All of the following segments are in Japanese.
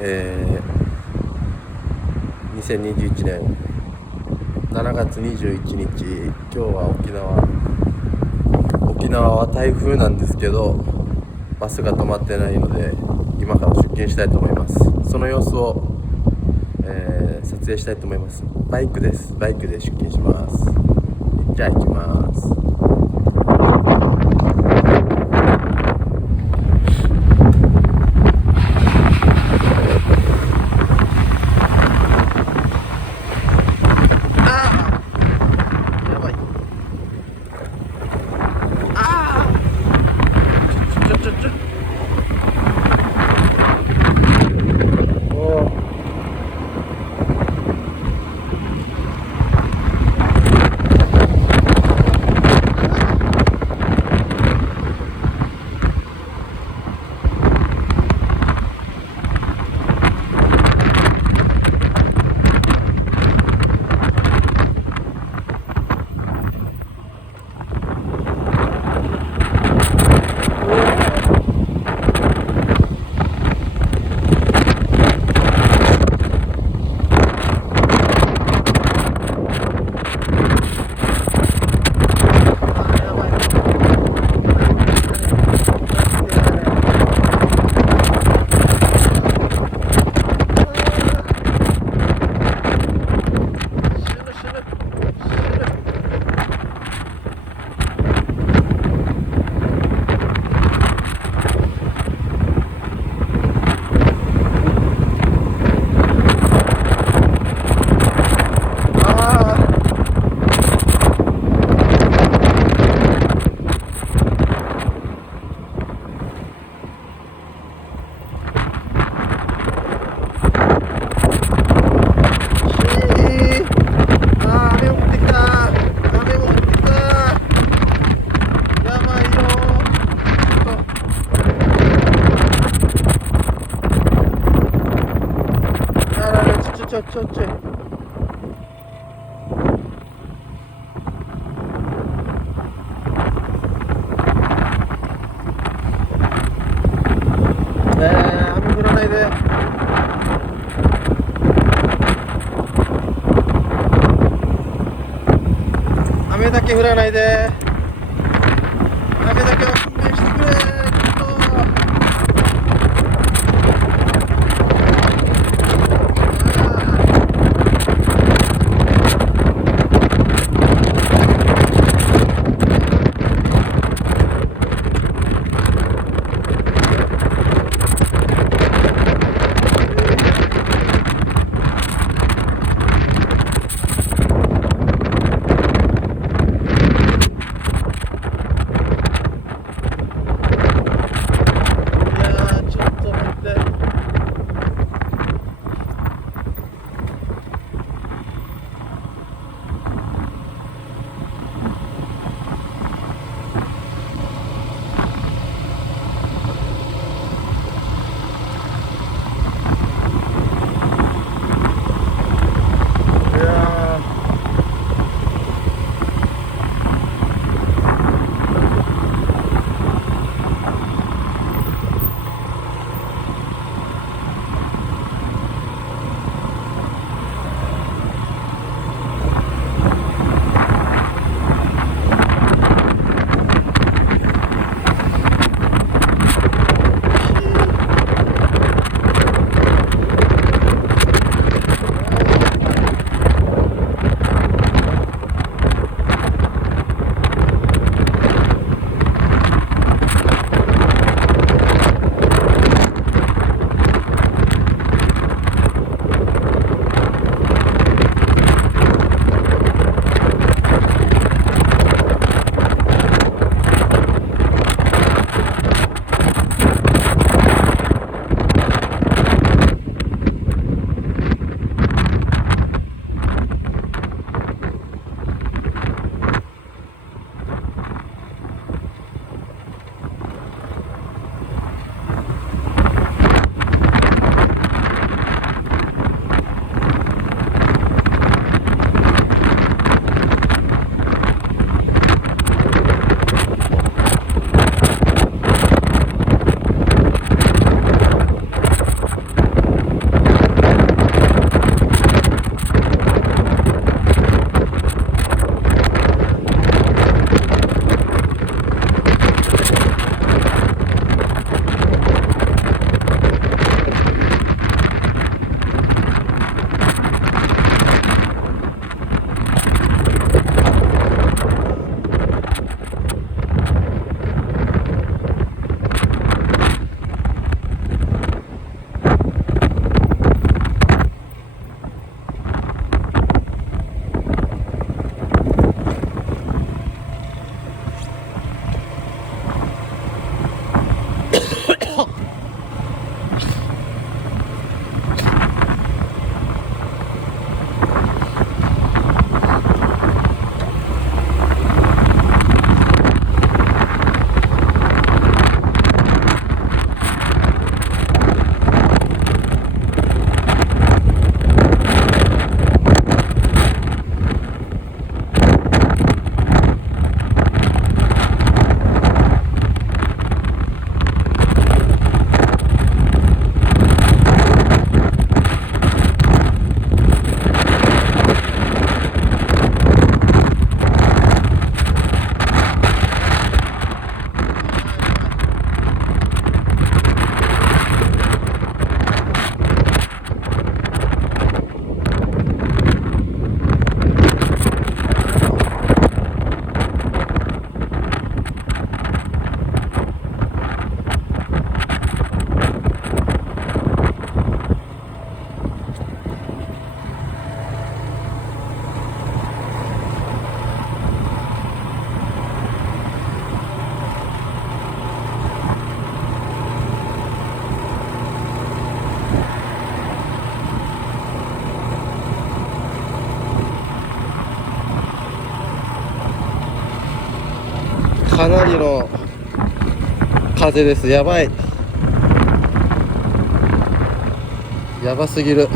2021年7月21日、今日は沖縄は台風なんですけど、バスが止まってないので今から出勤したいと思います。その様子を、撮影したいと思います。バイクです。バイクで出勤します。じゃあ行きます。ちょ雨降らないで。雨だけ降らないで。雨だけは勘弁してくれ。なりの風です。やばい、やばすぎる。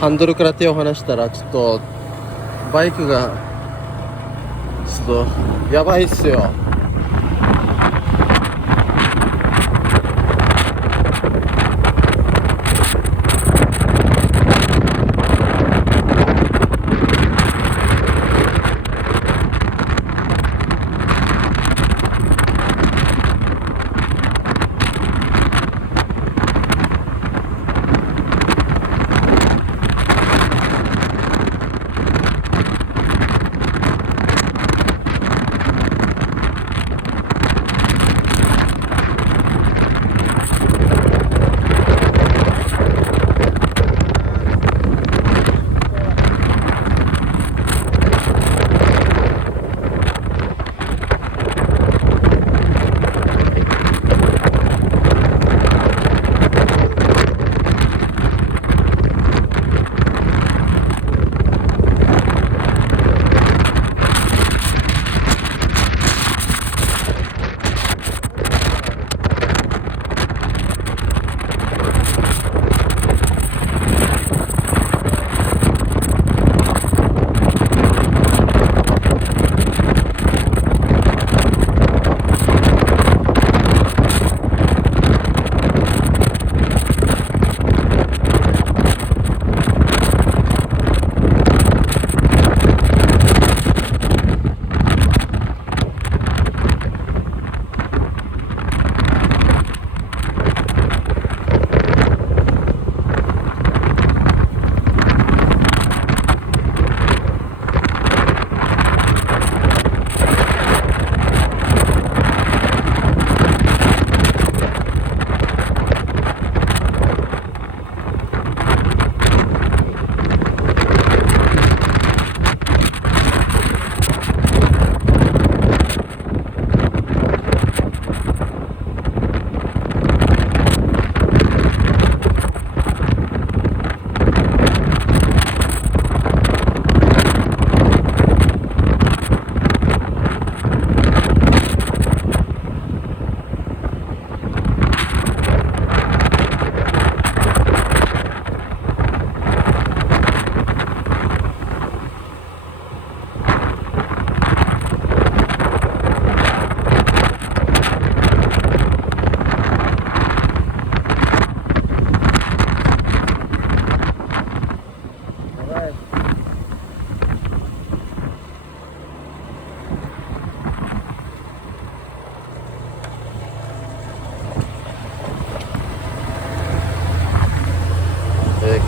ハンドルから手を離したらちょっとバイクがちょっとやばいっすよ。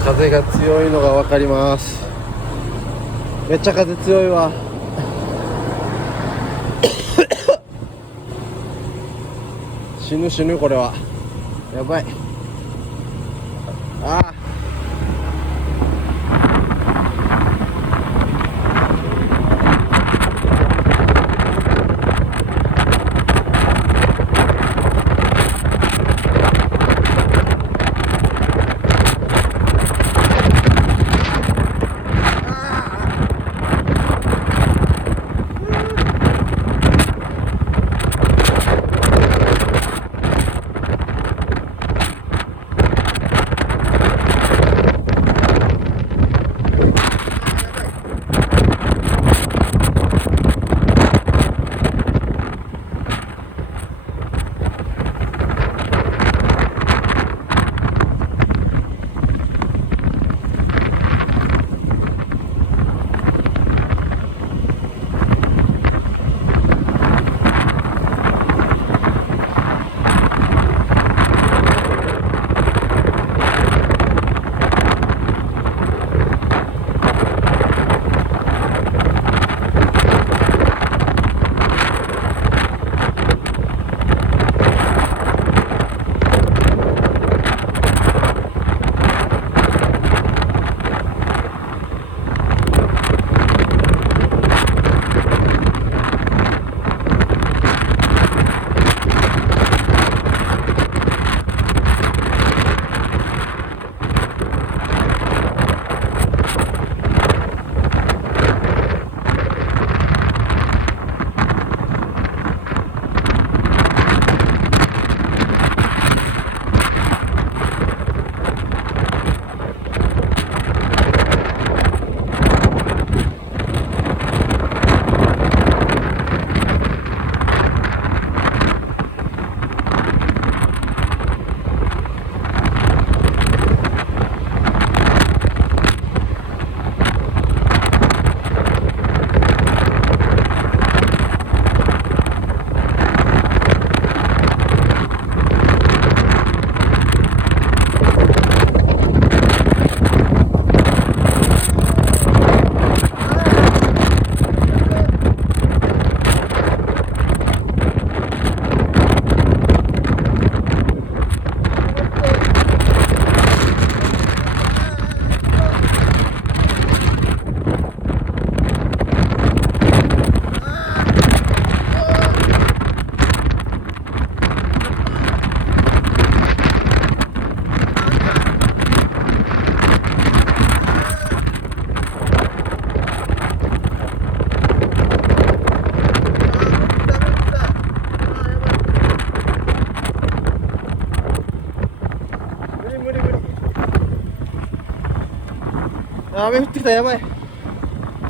風が強いのが分かります。めっちゃ風強いわ。死ぬこれはやばい。あー雨降ってきた。やばい、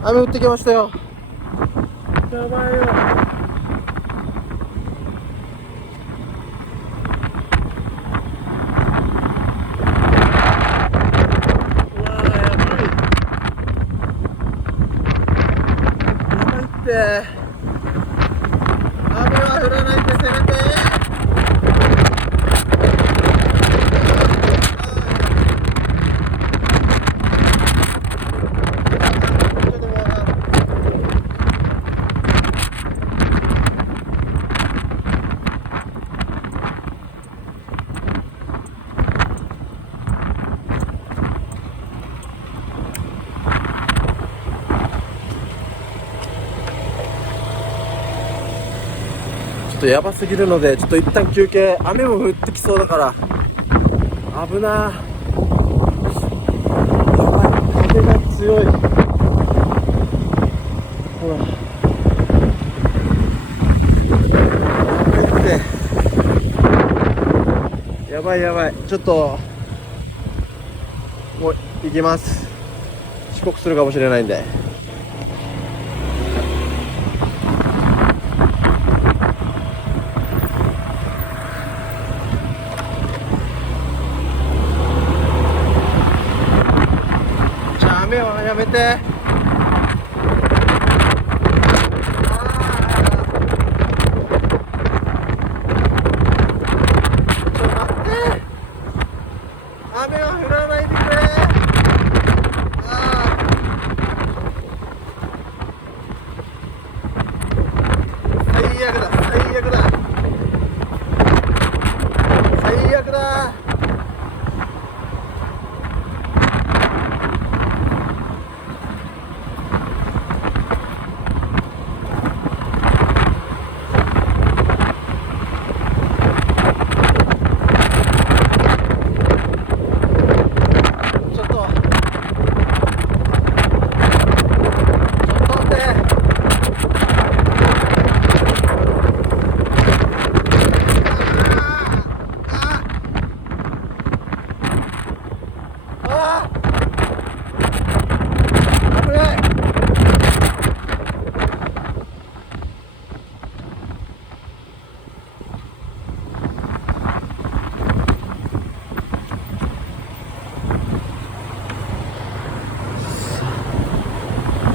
雨降ってきましたよ。やばいよ。雨は降らないで、せめて。ちょっとやばすぎるので、ちょっと一旦休憩。雨も降ってきそうだから危な。やばい、風が強い。ほら、やばいやばい。ちょっともう行きます。遅刻するかもしれないんで。雨はやめて。ちょっと待って、雨は降らないでくれ。最悪だ、最悪だ、最悪だ。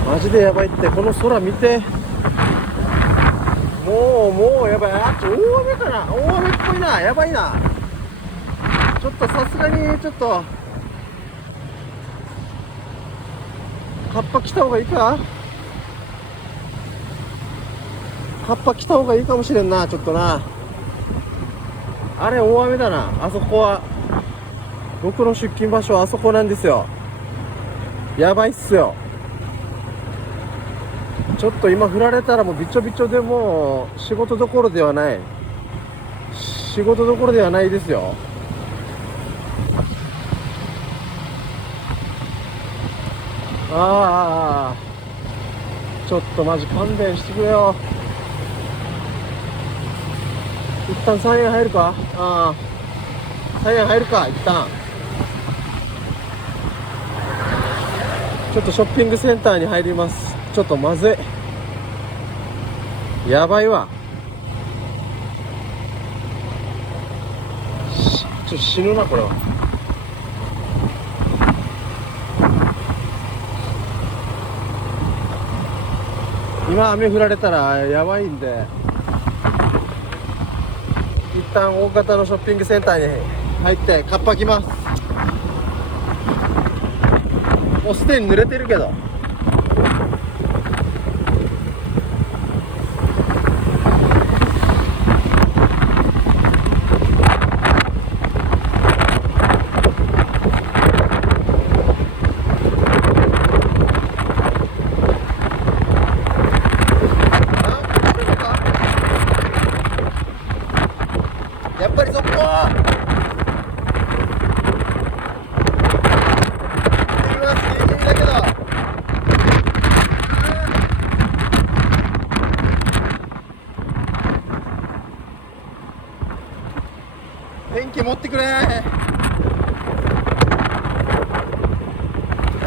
マジでやばいって。この空見て。もうやばい。大雨かな。大雨っぽいな。やばいな。ちょっとさすがにちょっとカッパ着た方がいいか。カッパ着た方がいいかもしれんな。ちょっとな、あれ大雨だな。あそこは僕の出勤場所はあそこなんですよ。やばいっすよ。ちょっと今降られたらもうびちょびちょで、もう仕事どころではない。仕事どころではないですよ。ちょっとマジ勘弁してくれよ。一旦3円入るか。3円入るか。一旦ちょっとショッピングセンターに入ります。ちょっとまずい。やばいわ。ちょっと死ぬなこれは。今雨降られたらやばいんで、一旦大型のショッピングセンターに入ってカッパ着ます。もうすでに濡れてるけど。やっぱりそこは今ギリギリだけど、天気持ってくれ。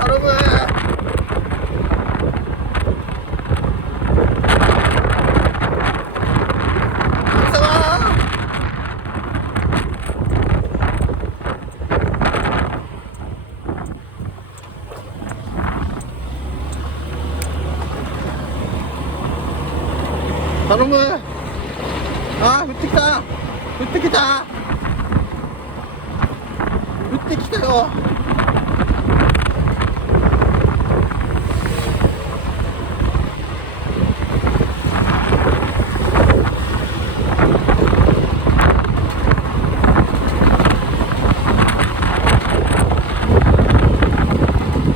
頼む。頼む。降ってきた。降ってきた。降ってきたよ。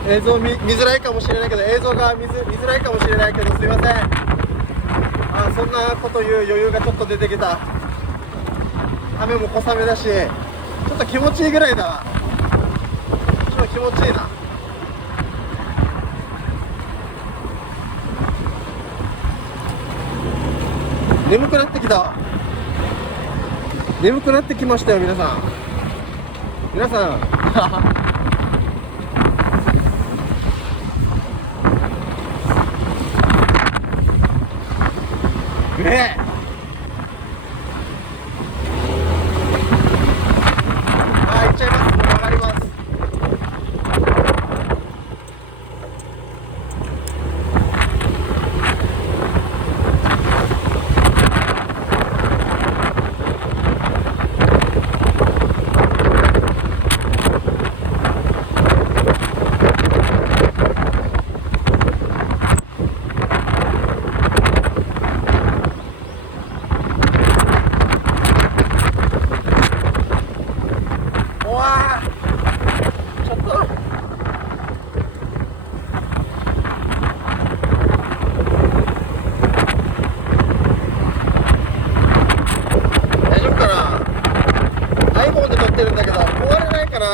映像見づらいかもしれないけど、映像が見づらいかもしれないけど、すいません。そんなこと言う余裕がちょっと出てきた。雨も小雨だし、ちょっと気持ちいいぐらいだな。ちょっと気持ちいいな。眠くなってきた。眠くなってきましたよ、皆さん。皆さん。行っちゃいます。もう上がります。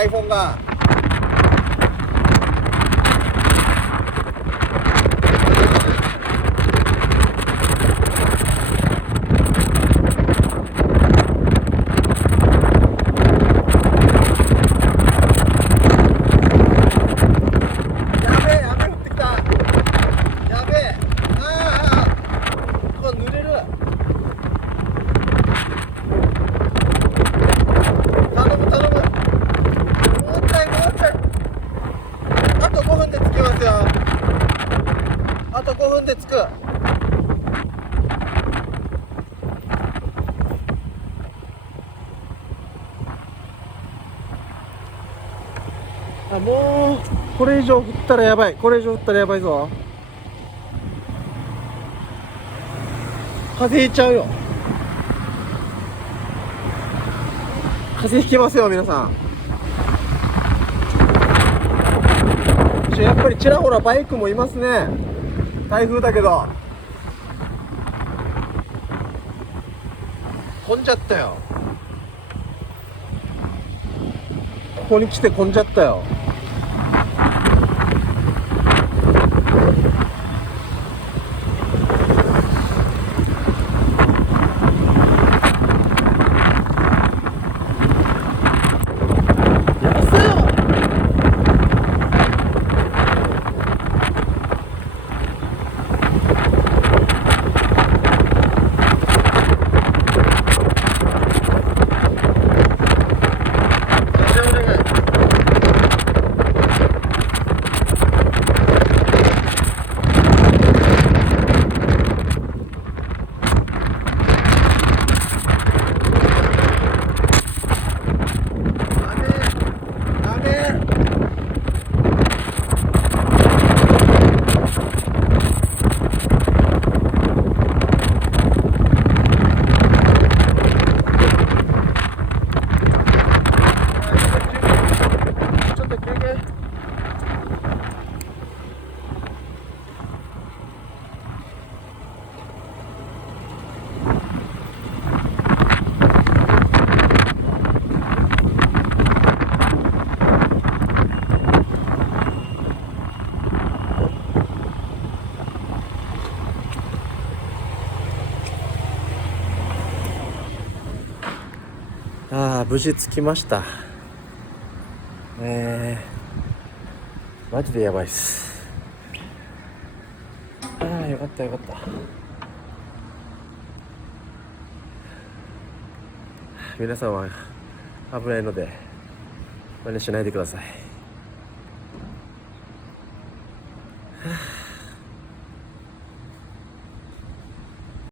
iPhone があと5分で着く。もうこれ以上降ったらやばい。これ以上降ったらやばいぞ。風邪ひいちゃうよ。風邪ひきますよ、皆さん。やっぱりちらほらバイクもいますね。台風だけど混んじゃったよ。ここに来て混んじゃったよ。無事着きました。マジでやばいっす。よかったよかった。皆さんは危ないので真似しないでください。